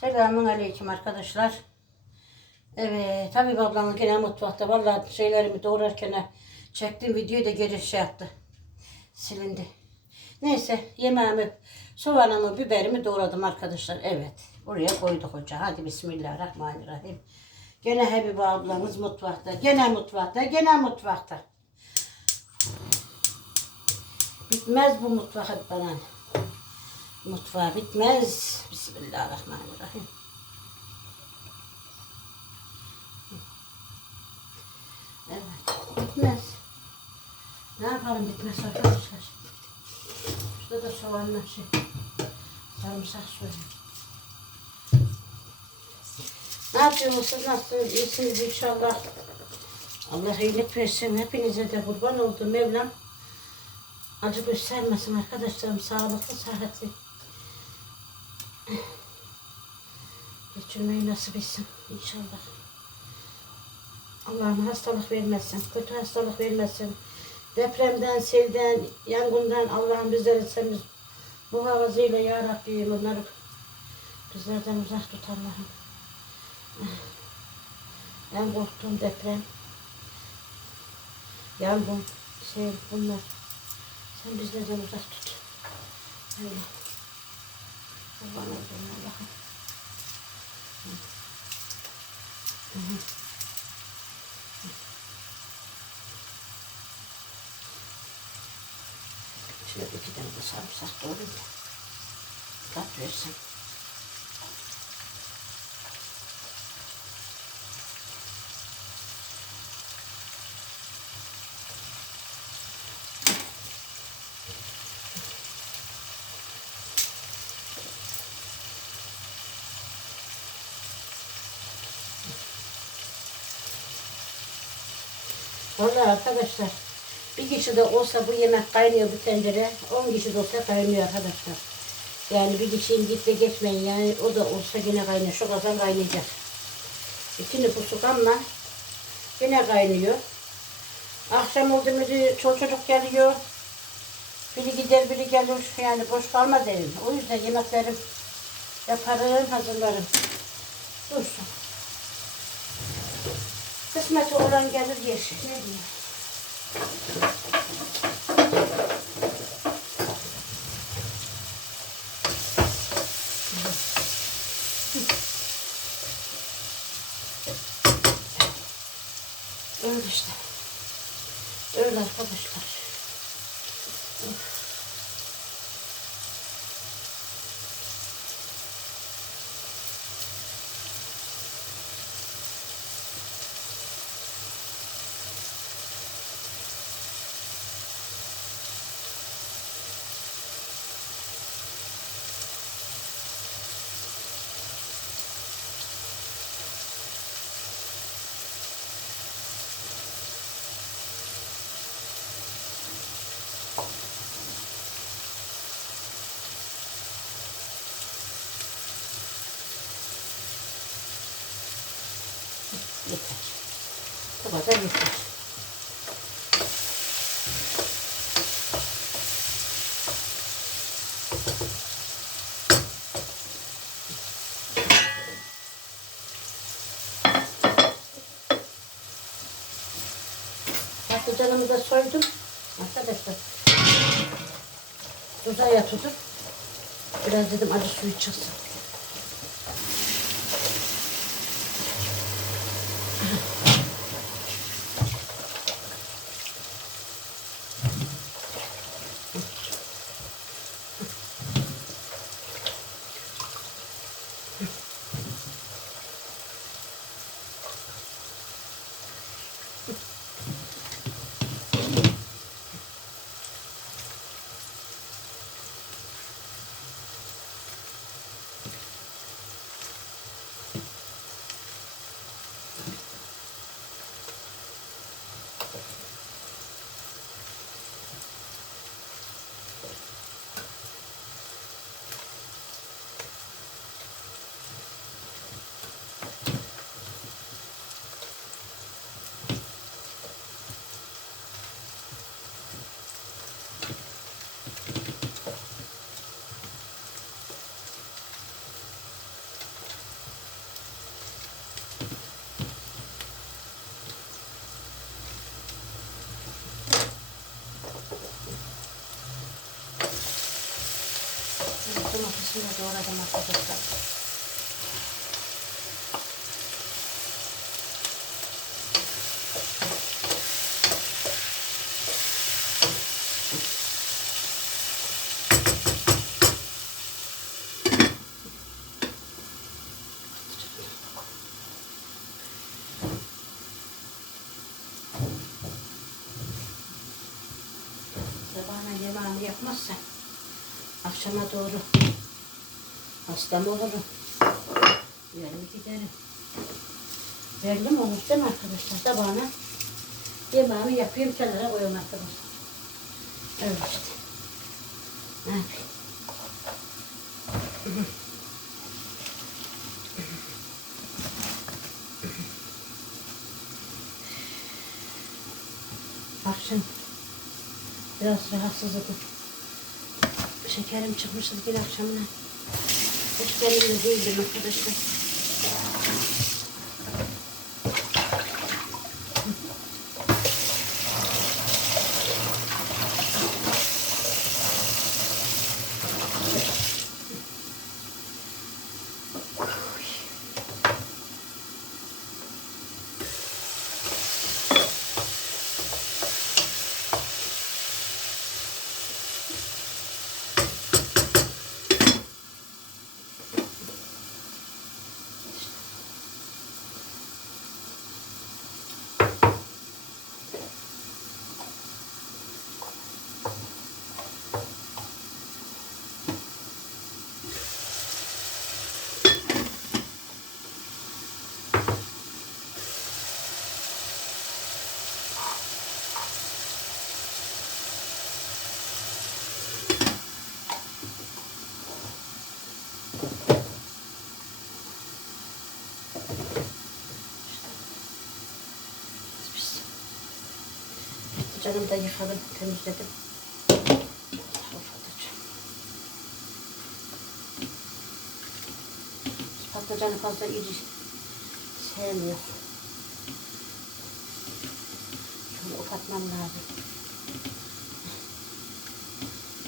Selamun aleyküm arkadaşlar. Evet, tabii ablamın gene mutfakta. Vallahi şeylerimi doğrarken çektiğim videoyu da geri şey yaptı. Silindi. Neyse yemeğimi, soğanımı, biberimi doğradım arkadaşlar. Evet, buraya koyduk hoca. Hadi bismillahirrahmanirrahim. Gene Habibe ablamız mutfakta. Gene mutfakta, gene mutfakta. Bitmez bu mutfak hep bana. Mutfağı bitmez. Bismillahirrahmanirrahim. Evet, bitmez. Ne yapalım bitmez arkadaşlar. Şurada da soğanla şey, sarımsak soyuyor. Ne yapıyorsunuz nasılsınız? İyisiniz inşallah. Allah iyilik versin. Hepinize de kurban oldu Mevlam. Acı göstermesin arkadaşlarım. Sağlıklı, sıhhatli. Geçirmeyi nasip etsin inşallah. Allah'ım hastalık vermesin, kötü hastalık vermesin. Depremden, selden, yangından Allah'ım bizleri sen muhafazıyla ya Rabbim onları bizlerden uzak tut Allah'ım. En korktuğum deprem, yangın, sel bunlar. Sen bizlerden uzak tut. Öyle. Kurban olduğum Allah'ım. Hı hı. Şöyle iki tane de sarımsak doğrayayım da. Tat versin. Vallahi arkadaşlar bir kişi de olsa bu yemek kaynıyor bu tencere. 10 kişi de olsa kaynıyor arkadaşlar. Yani bir kişinin git ve geçmeyin yani o da olsa yine kaynıyor. Şu kazan kaynayacak. İki nüfusu ama yine kaynıyor. Akşam oldu mu çol çocuk geliyor. Biri gider biri gelir. Yani boş kalma derim. O yüzden yemeklerim yaparım hazırlarım. Dursun. Kısmeti olan gelir yer. Ne diyeyim? Öyle işte. Öyle arkadaşlar. Yeter. Bu yeter. Patlıcanımı da soydum. Arkadaşlar. Tuza yatırdım. Biraz dedim acı suyu çıksın. Akşama doğru hasta mı olurum? Yarın giderim. Belli mi olmuş değil mi arkadaşlar? Sabahına yemeğimi yapayım kenara koyuyorum arkadaşlar. Evet işte. Ne yapayım? Akşam biraz rahatsızladım. Şekerim çıkmıştı dün akşamına. Hiç benimle değildim arkadaşlar. Canım da yıkadım, temizledim. Patlıcanı fazla iri sevmiyor. Şunu ufaltmam lazım.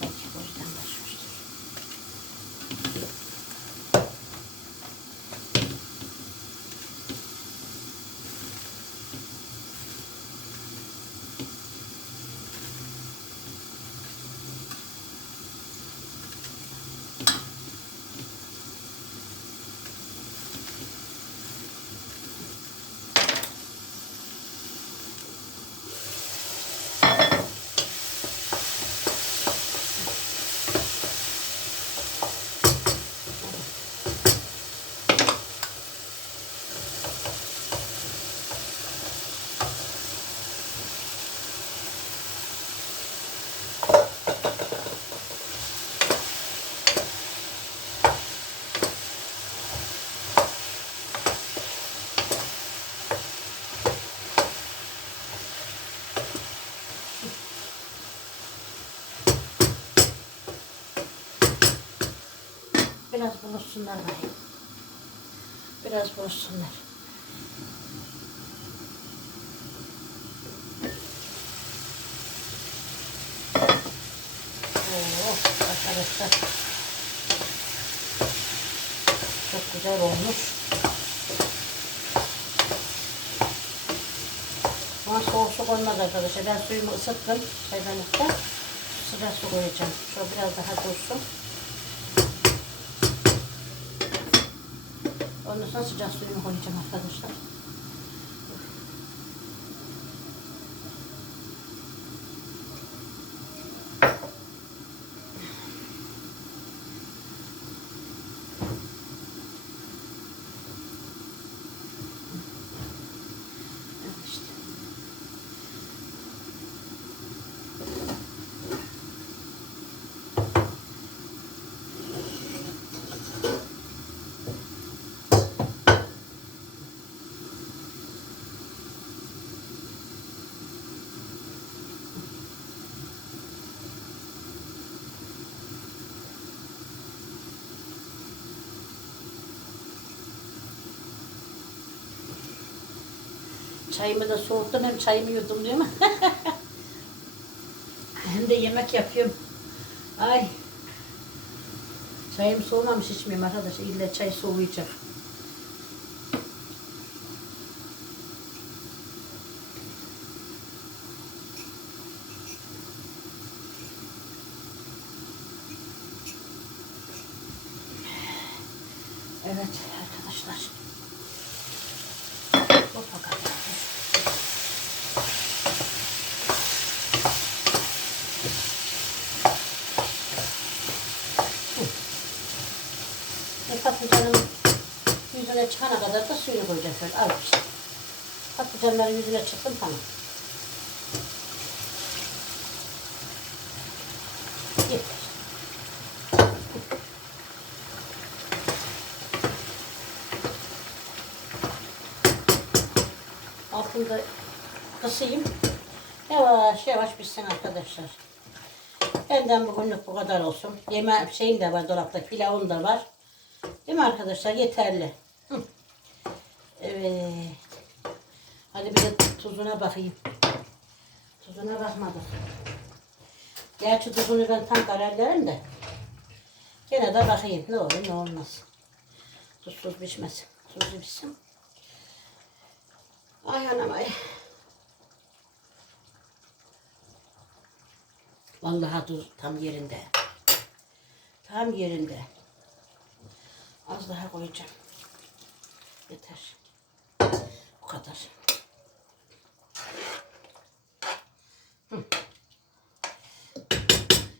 Belki o yüzden başmıştır. Biraz buluşsunlar bari. Biraz buluşsunlar. Oo, arkadaşlar. Çok güzel olmuş. Ama soğuk su konmaz arkadaşlar. Ben suyumu ısıttım çaydanlıkta. Sıcak su koyacağım. Şöyle biraz daha dursun. Ondan sonra sıcak suyumu koyacağım arkadaşlar. Çayımı da soğuttum hem çayımı yudum diyor mu? hem de yemek yapıyorum. Ay. Çayım soğumamış içmeyeyim arkadaşlar. İlle çay soğuyacak. Evet arkadaşlar. Bu fakat. E, patlıcanın yüzüne çıkana kadar da suyunu koyacağız bir şey. Patlıcanların yüzüne çıktım tamam. Altında kısayım. Yavaş yavaş pişsin arkadaşlar. Benden bugünlük bu kadar olsun. Yeme şeyim de var dolapta, pilavım da var. Değil mi arkadaşlar? Yeterli. Evet. Hadi bir de tuzuna bakayım. Tuzuna bakmadık. Gerçi tuzunu ben tam kararlarım da. Gene de bakayım. Ne olur ne olmaz. Tuzsuz pişmesin. Tuzlu pişsin. Ay anam ay. Vallahi tuz tam yerinde. Tam yerinde. Az daha koyacağım. Yeter. Bu kadar. Hı.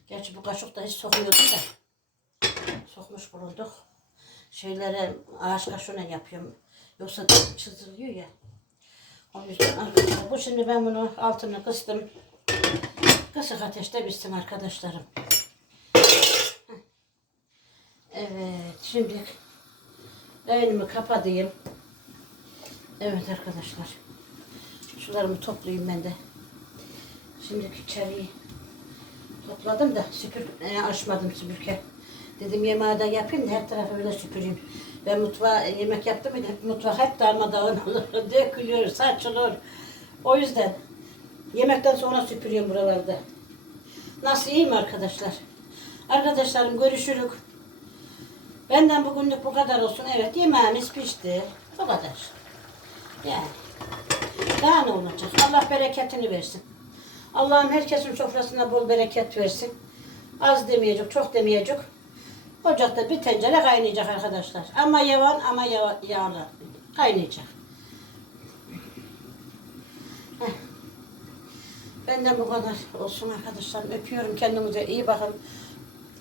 Gerçi bu kaşık da hiç sokmuyordum da. Sokmuş bulunduk. Şeylere ağaç kaşığıyla yapıyorum. Yoksa çiziliyor ya. O yüzden arkadaşlar bu şimdi ben bunu altını kıstım. Kısık ateşte pişsin arkadaşlarım. Evet şimdi Reyonimi kapatayım. Evet arkadaşlar. Şularımı toplayayım ben de. Şimdi içeriği topladım da süpür e, açmadım süpürge. Dedim yemeği de yapayım da her tarafı öyle süpüreyim. Ben mutfağa yemek yaptım mı mutfak hep darmadağın olur. Dökülüyor, saçılır. O yüzden yemekten sonra süpürüyorum buralarda. Nasıl iyi mi arkadaşlar? Arkadaşlarım görüşürük. Benden bugünlük bu kadar olsun. Evet yemeğimiz pişti. Bu kadar. Yani. Daha ne olacak? Allah bereketini versin. Allah'ım herkesin sofrasına bol bereket versin. Az demeyecek, çok demeyecek. Ocakta bir tencere kaynayacak arkadaşlar. Ama yavan ama yava, yağlı. Kaynayacak. Benden bu kadar olsun arkadaşlar. Öpüyorum kendinize. iyi bakın.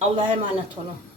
Allah'a emanet olun.